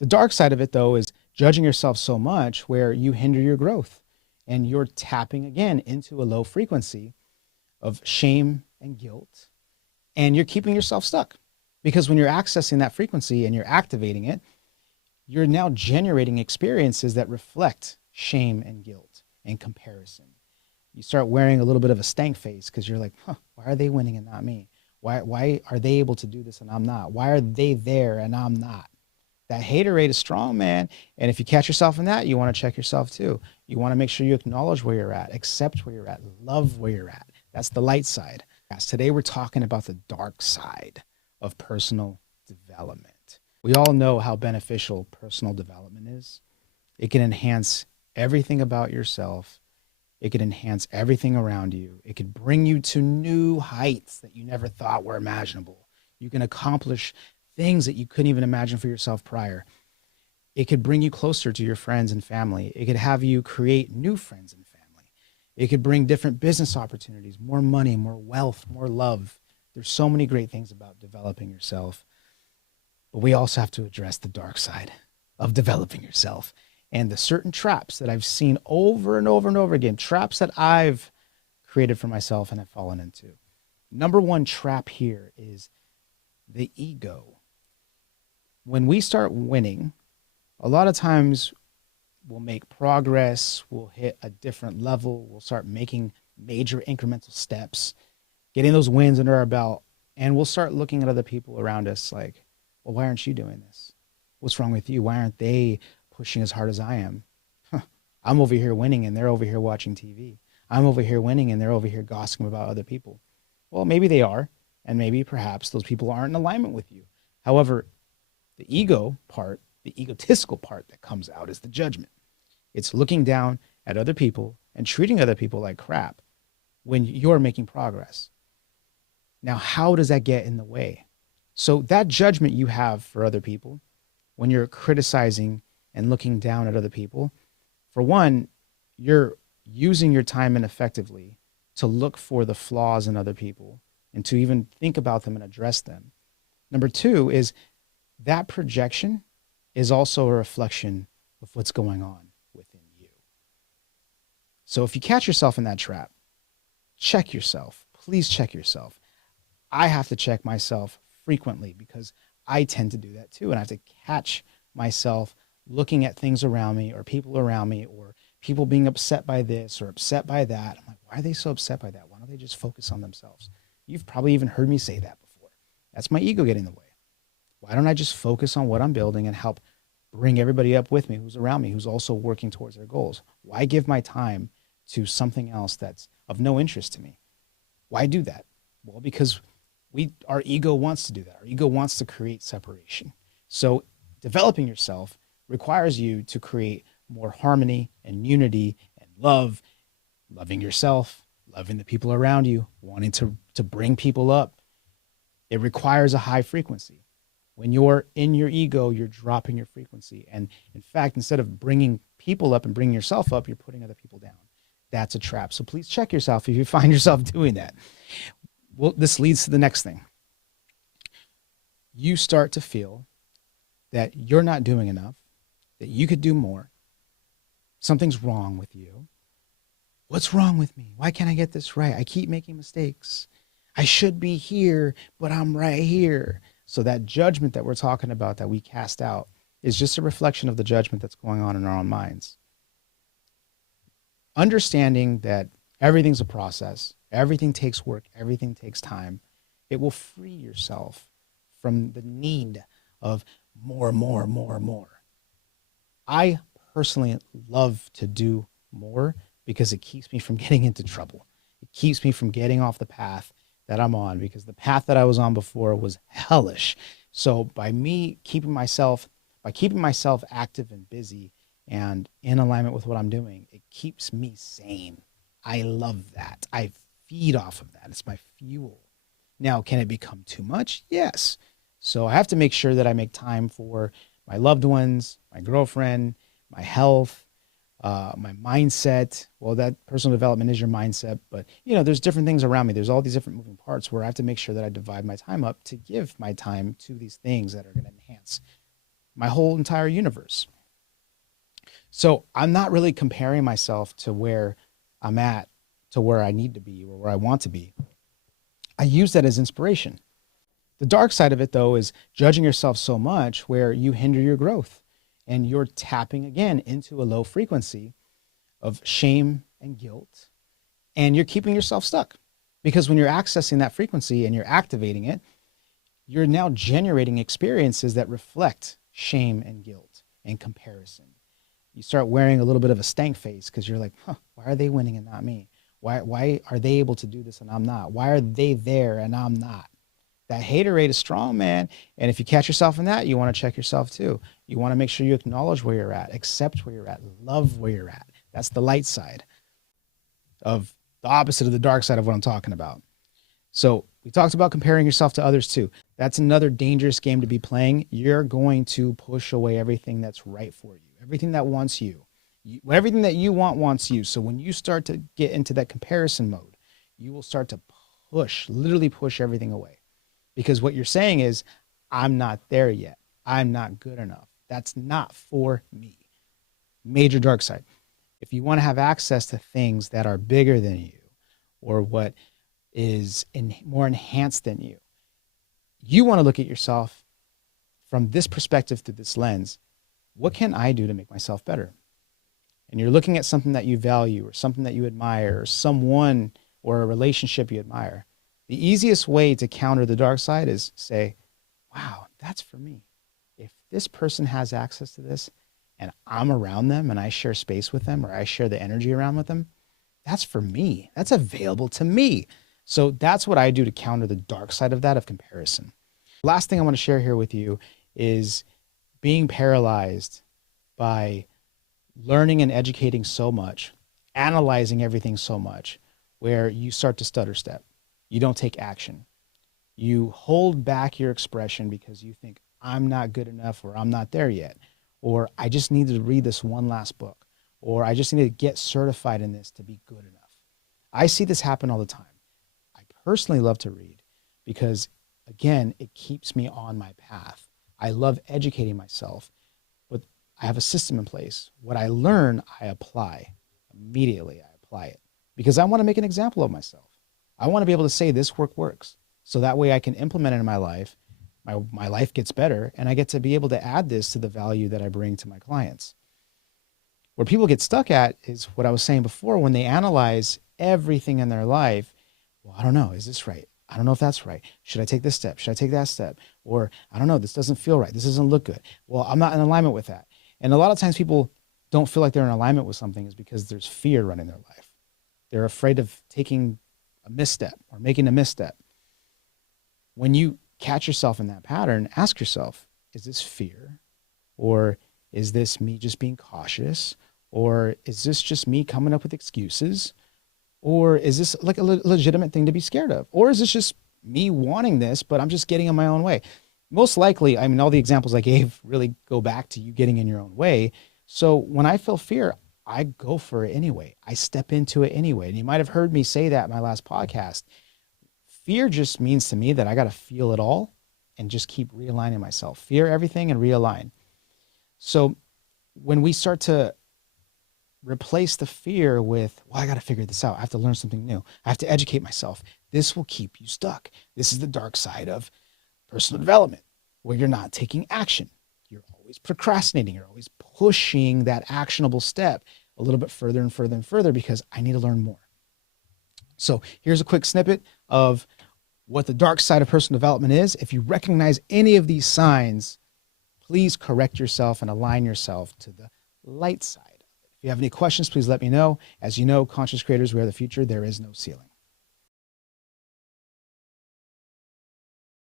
The dark side of it, though, is judging yourself so much where you hinder your growth and you're tapping again into a low frequency of shame and guilt, and you're keeping yourself stuck. Because when you're accessing that frequency and you're activating it, you're now generating experiences that reflect shame and guilt and comparison. You start wearing a little bit of a stank face because you're like, why are they winning and not me? Why are they able to do this and I'm not? Why are they there and I'm not? That haterade is strong, man. And if you catch yourself in that, you want to check yourself too. You want to make sure you acknowledge where you're at, accept where you're at, love where you're at. That's the light side. Yes, today we're talking about the dark side of personal development. We all know how beneficial personal development is. It can enhance everything about yourself. It can enhance everything around you. It could bring you to new heights that you never thought were imaginable. You can accomplish things that you couldn't even imagine for yourself prior. It could bring you closer to your friends and family. It could have you create new friends and family. It could bring different business opportunities, more money, more wealth, more love. There's so many great things about developing yourself, but we also have to address the dark side of developing yourself and the certain traps that I've seen over and over and over again, traps that I've created for myself and have fallen into. Number one trap here is the ego. When we start winning, a lot of times we'll make progress, we'll hit a different level, we'll start making major incremental steps, getting those wins under our belt, and we'll start looking at other people around us like, well, why aren't you doing this? What's wrong with you? Why aren't they pushing as hard as I am? I'm over here winning and they're over here watching TV. I'm over here winning and they're over here gossiping about other people. Well, maybe they are, and maybe perhaps those people aren't in alignment with you. However, the ego part, the egotistical part that comes out is the judgment. It's looking down at other people and treating other people like crap when you're making progress. Now, how does that get in the way? So that judgment you have for other people, when you're criticizing and looking down at other people, for one, you're using your time ineffectively to look for the flaws in other people and to even think about them and address them. Number two is that projection is also a reflection of what's going on within you. So if you catch yourself in that trap, check yourself. Please check yourself. I have to check myself frequently because I tend to do that too. And I have to catch myself looking at things around me or people around me or people being upset by this or upset by that. I'm like, why are they so upset by that? Why don't they just focus on themselves? You've probably even heard me say that before. That's my ego getting in the way. Why don't I just focus on what I'm building and help bring everybody up with me who's around me, who's also working towards their goals? Why give my time to something else that's of no interest to me? Why do that? Well, because our ego wants to do that. Our ego wants to create separation. So developing yourself requires you to create more harmony and unity and love, loving yourself, loving the people around you, wanting to bring people up. It requires a high frequency. When you're in your ego, you're dropping your frequency. And in fact, instead of bringing people up and bringing yourself up, you're putting other people down. That's a trap. So please check yourself if you find yourself doing that. Well, this leads to the next thing. You start to feel that you're not doing enough, that you could do more. Something's wrong with you. What's wrong with me? Why can't I get this right? I keep making mistakes. I should be here, but I'm right here. So that judgment that we're talking about that we cast out is just a reflection of the judgment that's going on in our own minds. Understanding that everything's a process, everything takes work, everything takes time, it will free yourself from the need of more. I personally love to do more because it keeps me from getting into trouble. It keeps me from getting off the path that I'm on, because the path that I was on before was hellish. So by keeping myself active and busy and in alignment with what I'm doing, it keeps me sane. I love that. I feed off of that. It's my fuel. Now, can it become too much? Yes. So I have to make sure that I make time for my loved ones, my girlfriend, my health, my mindset. Well, that personal development is your mindset, but there's different things around me. There's all these different moving parts where I have to make sure that I divide my time up to give my time to these things that are going to enhance my whole entire universe. So I'm not really comparing myself to where I'm at, to where I need to be or where I want to be. I use that as inspiration. The dark side of it, though, is judging yourself so much where you hinder your growth and you're tapping again into a low frequency of shame and guilt, and you're keeping yourself stuck. Because when you're accessing that frequency and you're activating it, you're now generating experiences that reflect shame and guilt and comparison. You start wearing a little bit of a stank face because you're like, why are they winning and not me? Why are they able to do this and I'm not? Why are they there and I'm not? That haterade is strong, man. And if you catch yourself in that, you want to check yourself too. You want to make sure you acknowledge where you're at, accept where you're at, love where you're at. That's the light side of the opposite of the dark side of what I'm talking about. So we talked about comparing yourself to others too. That's another dangerous game to be playing. You're going to push away everything that's right for you, everything that wants you. Everything that you want wants you. So when you start to get into that comparison mode, you will start to literally push everything away. Because what you're saying is, I'm not there yet. I'm not good enough. That's not for me. Major dark side. If you want to have access to things that are bigger than you or what is more enhanced than you, you want to look at yourself from this perspective through this lens. What can I do to make myself better? And you're looking at something that you value or something that you admire or someone or a relationship you admire. The easiest way to counter the dark side is say, wow, that's for me. If this person has access to this and I'm around them and I share space with them or I share the energy around with them, that's for me. That's available to me. So that's what I do to counter the dark side of that, of comparison. Last thing I want to share here with you is being paralyzed by learning and educating so much, analyzing everything so much, where you start to stutter step. You don't take action. You hold back your expression because you think, I'm not good enough, or I'm not there yet, or I just need to read this one last book, or I just need to get certified in this to be good enough. I see this happen all the time. I personally love to read because, again, it keeps me on my path. I love educating myself, but I have a system in place. What I learn, I apply. Immediately, I apply it because I want to make an example of myself. I want to be able to say this works. So that way I can implement it in my life. My life gets better and I get to be able to add this to the value that I bring to my clients. Where people get stuck at is what I was saying before, when they analyze everything in their life. Well, I don't know. Is this right? I don't know if that's right. Should I take this step? Should I take that step? Or I don't know. This doesn't feel right. This doesn't look good. Well, I'm not in alignment with that. And a lot of times people don't feel like they're in alignment with something is because there's fear running their life. They're afraid of taking a misstep or making a misstep. When you catch yourself in that pattern, ask yourself, is this fear? Or is this me just being cautious? Or is this just me coming up with excuses? Or is this like a legitimate thing to be scared of? Or is this just me wanting this, but I'm just getting in my own way? Most likely, I mean, all the examples I gave really go back to you getting in your own way. So when I feel fear, I go for it anyway. I step into it anyway. And you might have heard me say that in my last podcast. Fear just means to me that I got to feel it all and just keep realigning myself. Fear everything and realign. So when we start to replace the fear with, well, I got to figure this out. I have to learn something new. I have to educate myself. This will keep you stuck. This is the dark side of personal development, where you're not taking action. You're always procrastinating. You're always pushing that actionable step a little bit further and further and further because I need to learn more. So here's a quick snippet of what the dark side of personal development is. If you recognize any of these signs, please correct yourself and align yourself to the light side. If you have any questions, please let me know. As you know, conscious creators, we are the future. There is no ceiling.